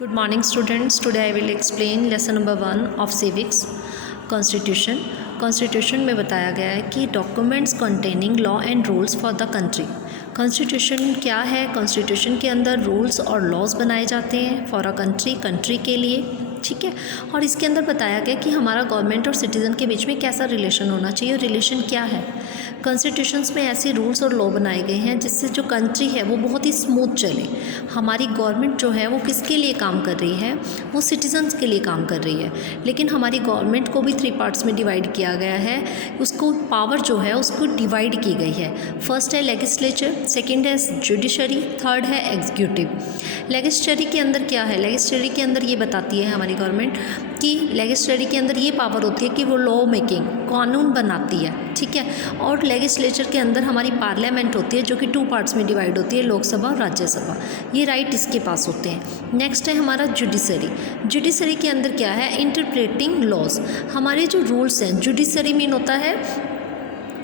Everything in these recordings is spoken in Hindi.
Good morning students. Today I will explain lesson number 1 of civics constitution. Constitution में बताया गया है कि documents containing law and rules for the country. Constitution क्या है? Constitution के अंदर rules और laws बनाए जाते हैं for a country के लिए, ठीक है। और इसके अंदर बताया गया कि हमारा गवर्नमेंट और सिटीज़न के बीच में कैसा रिलेशन होना चाहिए और रिलेशन क्या है। कॉन्स्टिट्यूशंस में ऐसे रूल्स और लॉ बनाए गए हैं जिससे जो कंट्री है वो बहुत ही स्मूथ चले। हमारी गवर्नमेंट जो है वो किसके लिए काम कर रही है? वो सिटीजन्स के लिए काम कर रही है। लेकिन हमारी गवर्नमेंट को भी 3 पार्ट्स में डिवाइड किया गया है। उसको पावर जो है उसको डिवाइड की गई है। फर्स्ट है लेजिस्लेचर, सेकेंड है जुडिशरी, थर्ड है एग्जीक्यूटिव। लेजिस्लेचरी के अंदर क्या है? लेजिस्लेचरी के अंदर ये बताती है हमारी गवर्नमेंट कि लेजिस्लेचरी के अंदर ये पावर होती है कि वो लॉ मेकिंग, कानून बनाती है, ठीक है। और लेजिस्लेचर के अंदर हमारी पार्लियामेंट होती है जो कि 2 पार्ट्स में डिवाइड होती है, लोकसभा और राज्यसभा। ये राइट इसके पास होते हैं। नेक्स्ट है हमारा जुडिशरी। जुडिशरी के अंदर क्या है? Interpreting laws. हमारे जो रूल्स हैं, जुडिशरी मीन होता है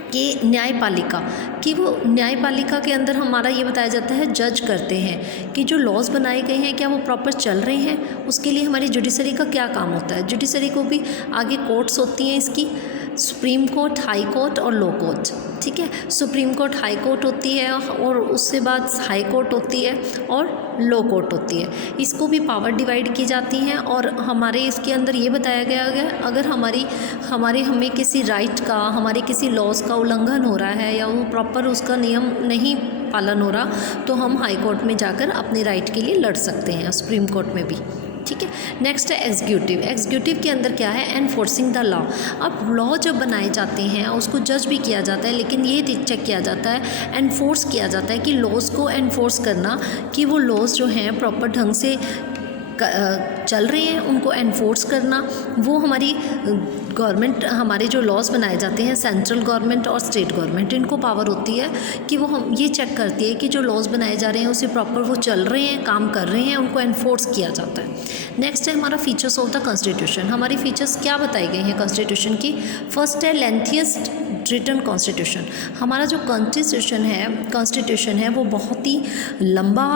कि न्यायपालिका, कि वो न्यायपालिका के अंदर हमारा ये बताया जाता है, जज करते हैं कि जो लॉज बनाए गए हैं क्या वो प्रॉपर चल रहे हैं। उसके लिए हमारी जुडिशरी का क्या काम होता है? जुडिशरी को भी आगे कोर्ट्स होती हैं इसकी, सुप्रीम कोर्ट, हाई कोर्ट और लो कोर्ट, ठीक है। सुप्रीम कोर्ट हाई कोर्ट होती है और उससे बाद हाई कोर्ट होती है और लो कोर्ट होती है। इसको भी पावर डिवाइड की जाती हैं। और हमारे इसके अंदर ये बताया गया अगर हमें किसी राइट का, हमारे किसी लॉज का उल्लंघन हो रहा है या वो प्रॉपर उसका नियम नहीं पालन हो रहा तो हम हाई कोर्ट में जाकर अपने राइट के लिए लड़ सकते हैं, सुप्रीम कोर्ट में भी, ठीक है। नेक्स्ट है एग्जीक्यूटिव। एग्जीक्यूटिव के अंदर क्या है? Enforcing the law. अब लॉ जब बनाए जाते हैं उसको जज भी किया जाता है, लेकिन ये चेक किया जाता है, एनफोर्स किया जाता है कि लॉज को एनफोर्स करना, कि वो लॉज जो हैं प्रॉपर ढंग से चल रहे हैं, उनको एनफोर्स करना। वो हमारी गवर्नमेंट, हमारे जो लॉज बनाए जाते हैं, सेंट्रल गवर्नमेंट और स्टेट गवर्नमेंट, इनको पावर होती है कि वो हम ये चेक करती है कि जो लॉज बनाए जा रहे हैं उसे प्रॉपर वो चल रहे हैं, काम कर रहे हैं, उनको एनफोर्स किया जाता है। नेक्स्ट है हमारा फीचर्स ऑफ द कॉन्स्टिट्यूशन। हमारी फीचर्स क्या बताई गई हैं कॉन्स्टिट्यूशन की? फर्स्ट है लेंथिएस्ट रिटन कॉन्स्टिट्यूशन। हमारा जो कॉन्स्टिट्यूशन है वो बहुत ही लंबा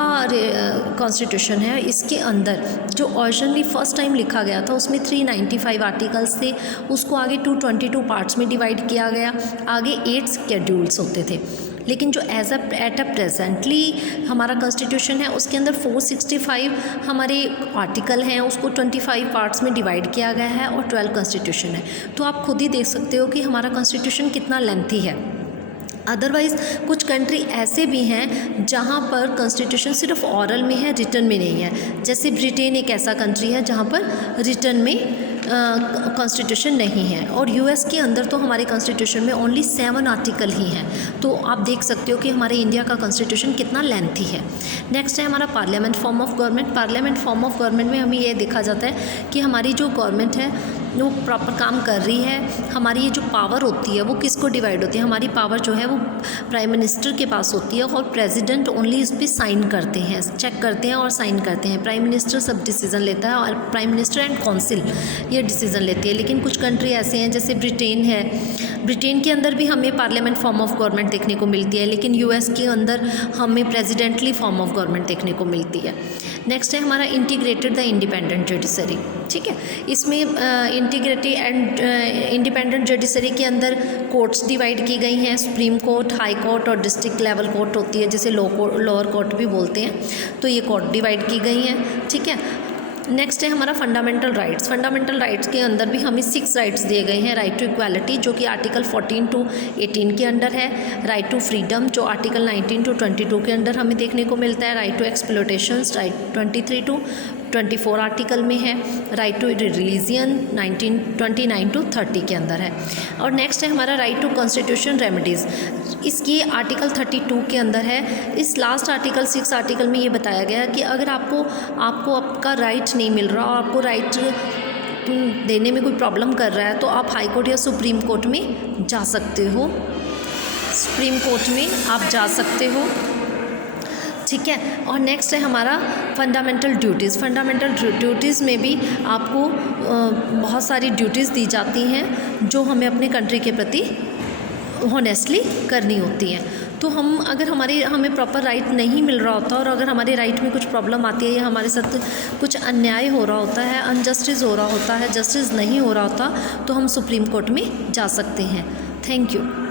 कॉन्स्टिट्यूशन है। इसके अंदर जो ओरिजिनली फर्स्ट टाइम लिखा गया था उसमें 395 आर्टिकल्स थे, उसको आगे 222 पार्ट्स में डिवाइड किया गया, आगे 8 शेड्यूल्स होते थे। लेकिन जो एट अ प्रेजेंटली हमारा कॉन्स्टिट्यूशन है उसके अंदर 465 हमारे आर्टिकल हैं, उसको 25 पार्ट्स में डिवाइड किया गया है और 12 कॉन्स्टिट्यूशन है। तो आप खुद ही देख सकते हो कि हमारा कॉन्स्टिट्यूशन कितना लेंथी है। अदरवाइज़ कुछ कंट्री ऐसे भी हैं जहाँ पर कॉन्स्टिट्यूशन सिर्फ ऑरल में है, रिटन में नहीं है। जैसे ब्रिटेन एक ऐसा कंट्री है जहाँ पर रिटन में कॉन्स्टिट्यूशन नहीं है। और यूएस के अंदर तो हमारे कॉन्स्टिट्यूशन में ओनली 7 आर्टिकल ही हैं। तो आप देख सकते हो कि हमारे इंडिया का कॉन्स्टिट्यूशन कितना लेंथी है। नेक्स्ट है हमारा parliament form of government. Parliament form of government में हमें ये देखा जाता है कि हमारी जो गवर्नमेंट है वो प्रॉपर काम कर रही है। हमारी ये जो पावर होती है वो किसको डिवाइड होती है? हमारी पावर जो है वो प्राइम मिनिस्टर के पास होती है और प्रेसिडेंट ओनली इस पर साइन करते हैं, चेक करते हैं और साइन करते हैं। प्राइम मिनिस्टर सब डिसीजन लेता है और प्राइम मिनिस्टर एंड काउंसिल ये डिसीजन लेती है। लेकिन कुछ कंट्री ऐसे हैं जैसे ब्रिटेन है, ब्रिटेन के अंदर भी हमें पार्लियामेंट फॉर्म ऑफ गवर्नमेंट देखने को मिलती है, लेकिन यूएस के अंदर हमें प्रेसिडेंटली फॉर्म ऑफ गवर्नमेंट देखने को मिलती है। नेक्स्ट है हमारा इंटीग्रेटेड द इंडिपेंडेंट जुडिशरी, ठीक है। इसमें इंटीग्रेटेड एंड इंडिपेंडेंट जुडिशरी के अंदर कोर्ट्स डिवाइड की गई हैं, सुप्रीम कोर्ट, हाई कोर्ट और डिस्ट्रिक्ट लेवल कोर्ट होती है, जिसे लोअर कोर्ट भी बोलते हैं। तो ये कोर्ट डिवाइड की गई हैं, ठीक है। नेक्स्ट है हमारा फंडामेंटल राइट्स। फंडामेंटल राइट्स के अंदर भी हमें 6 राइट्स दिए गए हैं। राइट टू इक्वालिटी जो कि आर्टिकल 14 to 18 के अंदर है। राइट टू फ्रीडम जो आर्टिकल 19 to 22 के अंदर हमें देखने को मिलता है। Right to exploitation right 23 to 24 article में है। राइट टू रिलीजियन 29 to 30 के अंदर है। और नेक्स्ट है हमारा राइट टू कॉन्स्टिट्यूशन रेमेडीज़, इसकी आर्टिकल 32 के अंदर है। इस लास्ट आर्टिकल 6 आर्टिकल में ये बताया गया कि अगर आपको आपका राइट नहीं मिल रहा और आपको राइट देने में कोई प्रॉब्लम कर रहा है तो आप हाई कोर्ट या सुप्रीम कोर्ट में जा सकते हो। सुप्रीम कोर्ट में आप जा सकते हो, ठीक है। और नेक्स्ट है हमारा फंडामेंटल ड्यूटीज़। फंडामेंटल ड्यूटीज़ में भी आपको बहुत सारी ड्यूटीज़ दी जाती हैं जो हमें अपने कंट्री के प्रति हॉनेस्टली करनी होती हैं। तो हम अगर हमें प्रॉपर राइट नहीं मिल रहा होता और अगर हमारे राइट में कुछ प्रॉब्लम आती है या हमारे साथ कुछ अन्याय हो रहा होता है, अनजस्टिस हो रहा होता है, जस्टिस नहीं हो रहा होता, तो हम सुप्रीम कोर्ट में जा सकते हैं। Thank you.